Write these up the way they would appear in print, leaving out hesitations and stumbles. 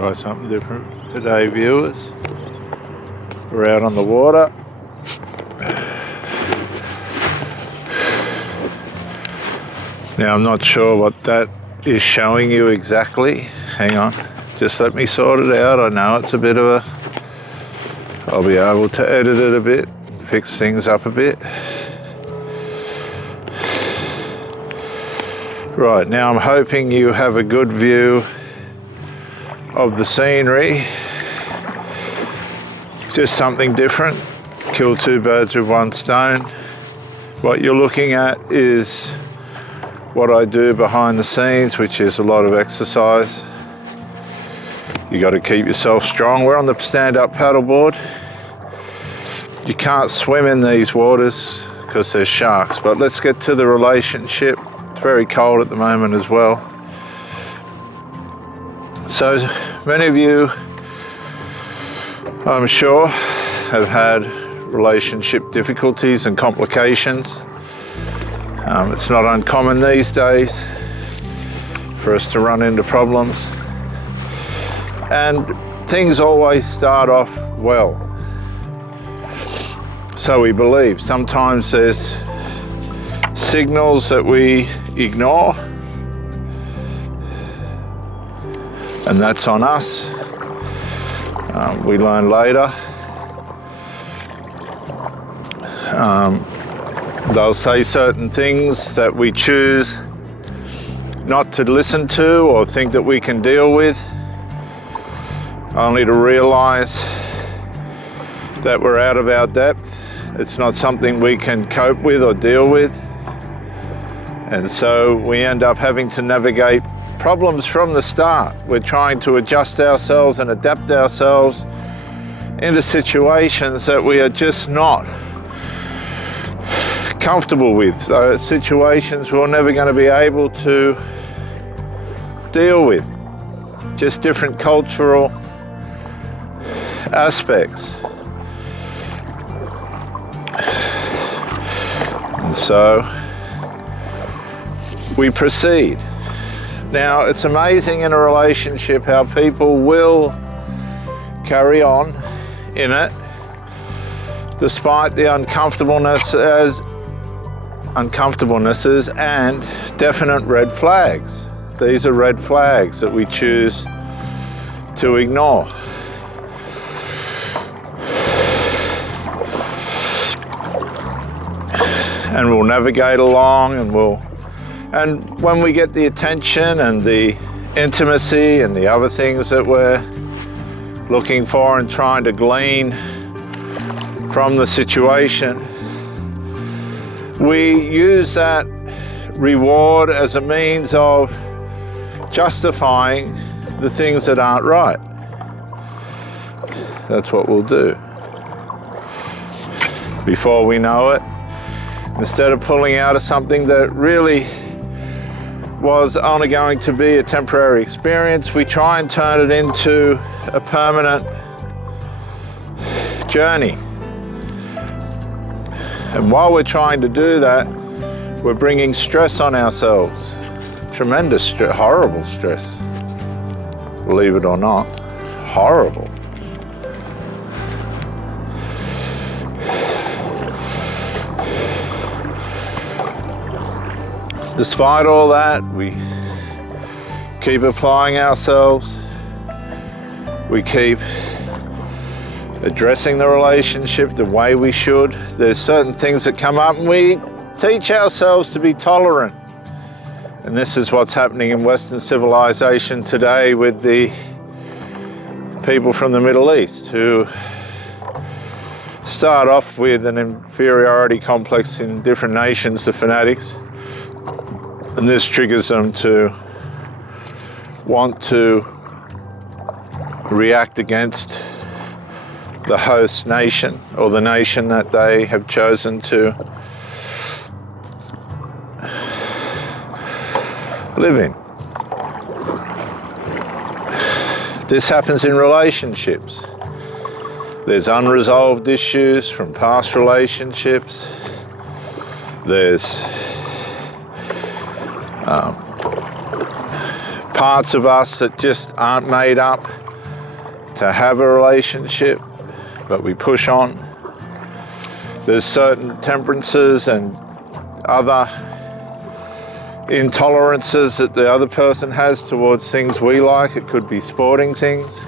Try something different today, viewers. We're out on the water. Now I'm not sure what that is showing you exactly. Hang on, just let me sort it out. I know it's a bit of a... I'll be able to edit it a bit, fix things up a bit. Right, now I'm hoping you have a good view of the scenery. Just something different. Kill two birds with one stone. What you're looking at is what I do behind the scenes, which is a lot of exercise. You got to keep yourself strong. We're on the stand-up paddleboard. You can't swim in these waters because there's sharks, but let's get to the relationship. It's very cold at the moment as well. So many of you, I'm sure, have had relationship difficulties and complications. It's not uncommon these days for us to run into problems. And things always start off well. So we believe. Sometimes there's signals that we ignore, and that's on us. We learn later. They'll say certain things that we choose not to listen to or think that we can deal with, only to realize that we're out of our depth. It's not something we can cope with or deal with. And so we end up having to navigate problems from the start. We're trying to adjust ourselves and adapt ourselves into situations that we are just not comfortable with. So situations we're never going to be able to deal with. Just different cultural aspects. And so we proceed. Now, it's amazing in a relationship how people will carry on in it despite the uncomfortablenesses and definite red flags. These are red flags that we choose to ignore. And we'll navigate along, and when we get the attention and the intimacy and the other things that we're looking for and trying to glean from the situation, we use that reward as a means of justifying the things that aren't right. That's what we'll do. Before we know it, instead of pulling out of something that really was only going to be a temporary experience, we try and turn it into a permanent journey. And while we're trying to do that, we're bringing stress on ourselves. Tremendous stress, horrible stress. Believe it or not, horrible. Despite all that, we keep applying ourselves. We keep addressing the relationship the way we should. There's certain things that come up and we teach ourselves to be tolerant. And this is what's happening in Western civilization today with the people from the Middle East who start off with an inferiority complex in different nations, the fanatics. And this triggers them to want to react against the host nation or the nation that they have chosen to live in. This happens in relationships. There's unresolved issues from past relationships. There's parts of us that just aren't made up to have a relationship, but we push on. There's certain temperances and other intolerances that the other person has towards things we like. It could be sporting things.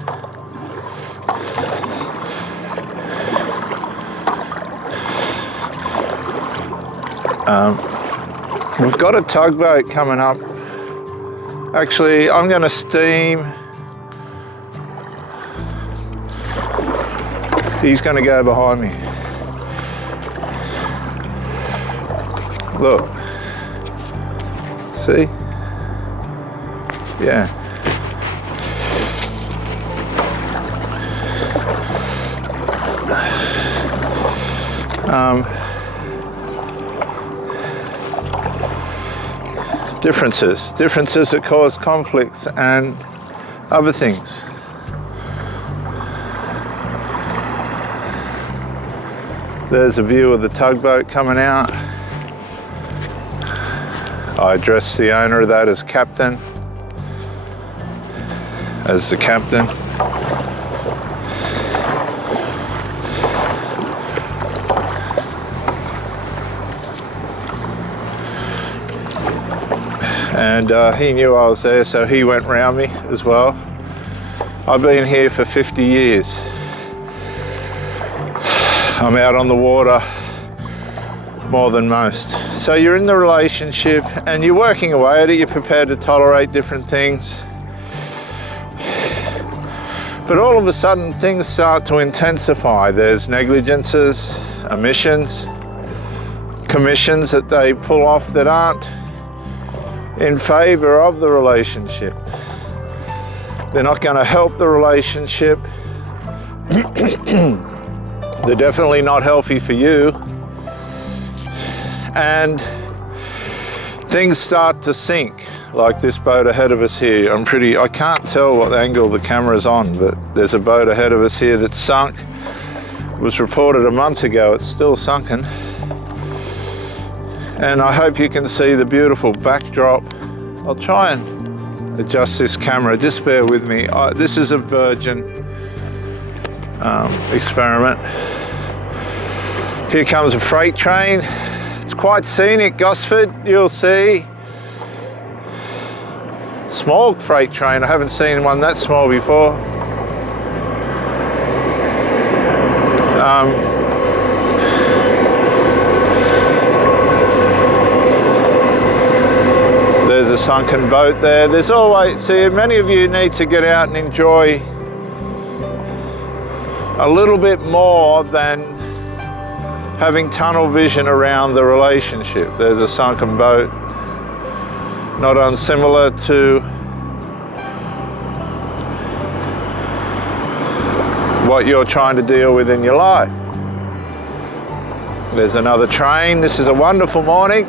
We've got a tugboat coming up. Actually, I'm going to steam. He's going to go behind me. Look. See? Yeah. Differences that cause conflicts and other things. There's a view of the tugboat coming out. I address the owner of that as captain, as the captain. And he knew I was there, so he went round me as well. I've been here for 50 years. I'm out on the water more than most. So you're in the relationship and you're working away at it, you're prepared to tolerate different things. But all of a sudden things start to intensify. There's negligences, omissions, commissions that they pull off that aren't in favor of the relationship. They're not going to help the relationship. They're definitely not healthy for you. And things start to sink, like this boat ahead of us here. I can't tell what angle the camera's on, but there's a boat ahead of us here that's sunk. It was reported a month ago, it's still sunken. And I hope you can see the beautiful backdrop. I'll try and adjust this camera, just bear with me. This is a Virgin experiment. Here comes a freight train. It's quite scenic, Gosford, you'll see. Small freight train, I haven't seen one that small before. There's a sunken boat there. There's always, see, many of you need to get out and enjoy a little bit more than having tunnel vision around the relationship. There's a sunken boat, not unsimilar to what you're trying to deal with in your life. There's another train. This is a wonderful morning.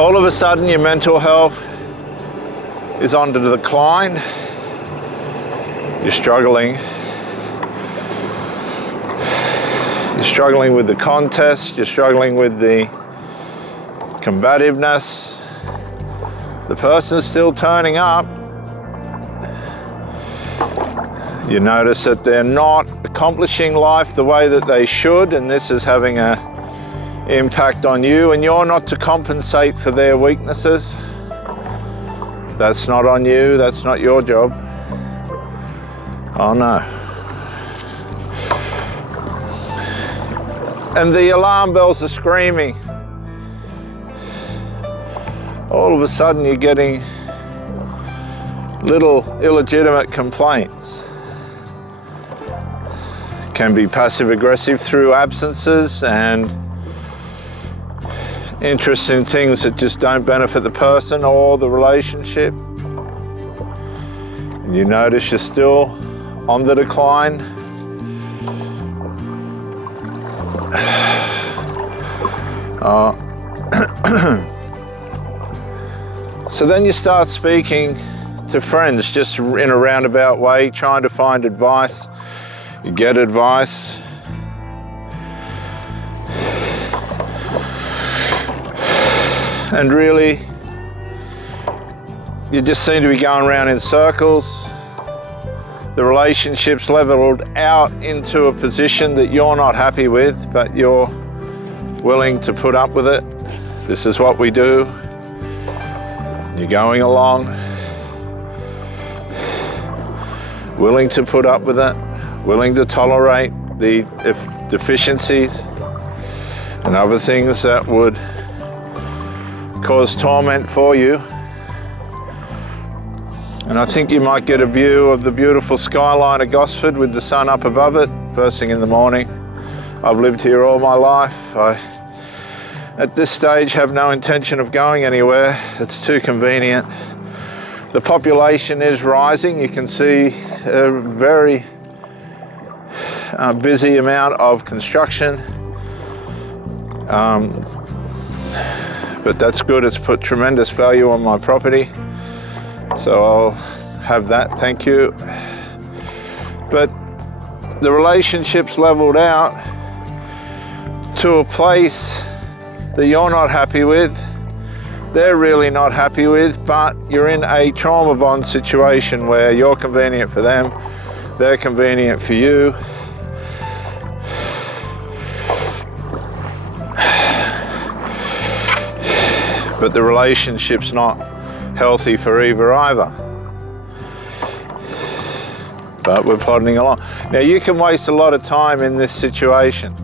All of a sudden your mental health is on the decline. You're struggling. You're struggling with the contest. You're struggling with the combativeness. The person's still turning up. You notice that they're not accomplishing life the way that they should, and this is having an impact on you, and you're not to compensate for their weaknesses. That's not on you, that's not your job. Oh no. And the alarm bells are screaming. All of a sudden you're getting little illegitimate complaints. Can be passive aggressive through absences and interest in things that just don't benefit the person or the relationship. And you notice you're still on the decline. So then you start speaking to friends just in a roundabout way, trying to find advice. You get advice. And really, You just seem to be going around in circles. The relationship's leveled out into a position that you're not happy with, but you're willing to put up with it. This is what we do. You're going along, willing to put up with it, willing to tolerate the deficiencies and other things that would cause torment for you. And I think you might get a view of the beautiful skyline of Gosford with the sun up above it, first thing in the morning. I've lived here all my life. I, at this stage, have no intention of going anywhere. It's too convenient. The population is rising. You can see a very busy amount of construction. But that's good. It's put tremendous value on my property. So I'll have that, thank you. But the relationship's leveled out to a place that you're not happy with, they're really not happy with, but you're in a trauma bond situation where you're convenient for them, they're convenient for you. But the relationship's not healthy for either. But we're plodding along. Now you can waste a lot of time in this situation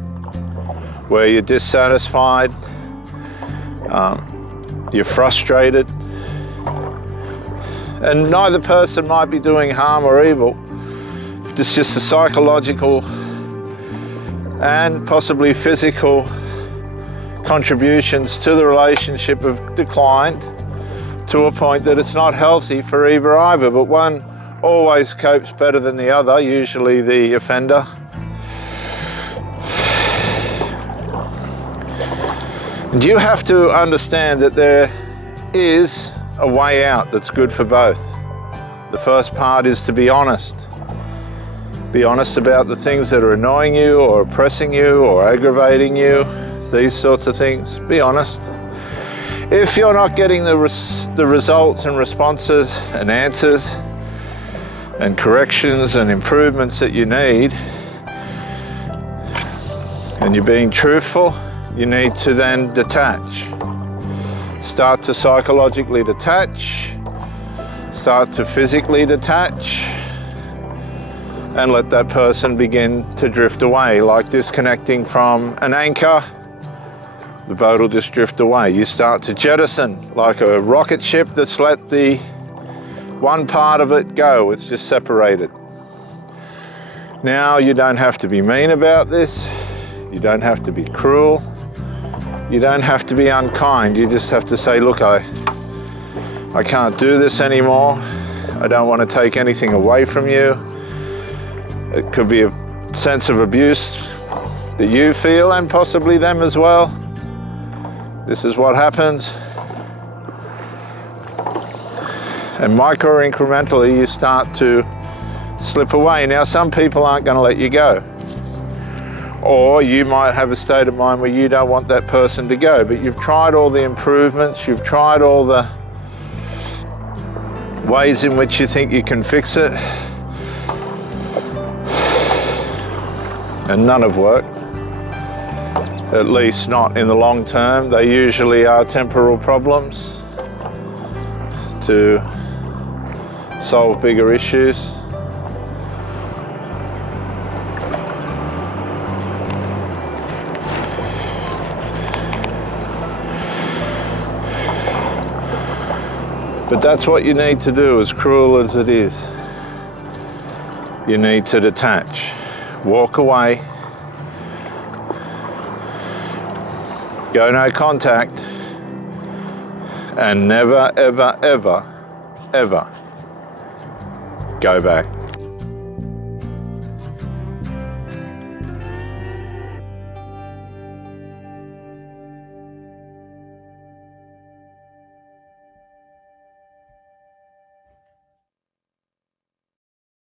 where you're dissatisfied, you're frustrated, and neither person might be doing harm or evil. It's just the psychological and possibly physical contributions to the relationship have declined to a point that it's not healthy for either, but one always copes better than the other, usually the offender. And you have to understand that there is a way out that's good for both. The first part is to be honest. Be honest about the things that are annoying you or oppressing you or aggravating you, these sorts of things. Be honest. If you're not getting the results and responses and answers and corrections and improvements that you need, and you're being truthful, you need to then detach. Start to psychologically detach, start to physically detach, and let that person begin to drift away, like disconnecting from an anchor. The boat will just drift away. You start to jettison like a rocket ship that's let the one part of it go. It's just separated. Now you don't have to be mean about this. You don't have to be cruel. You don't have to be unkind. You just have to say, look, I can't do this anymore. I don't want to take anything away from you. It could be a sense of abuse that you feel and possibly them as well. This is what happens. And micro-incrementally, you start to slip away. Now, some people aren't going to let you go. Or you might have a state of mind where you don't want that person to go, but you've tried all the improvements, you've tried all the ways in which you think you can fix it, and none have worked. At least not in the long term. They usually are temporal problems to solve bigger issues. But that's what you need to do, as cruel as it is. You need to detach, walk away, go no contact, and never, ever, ever, ever go back.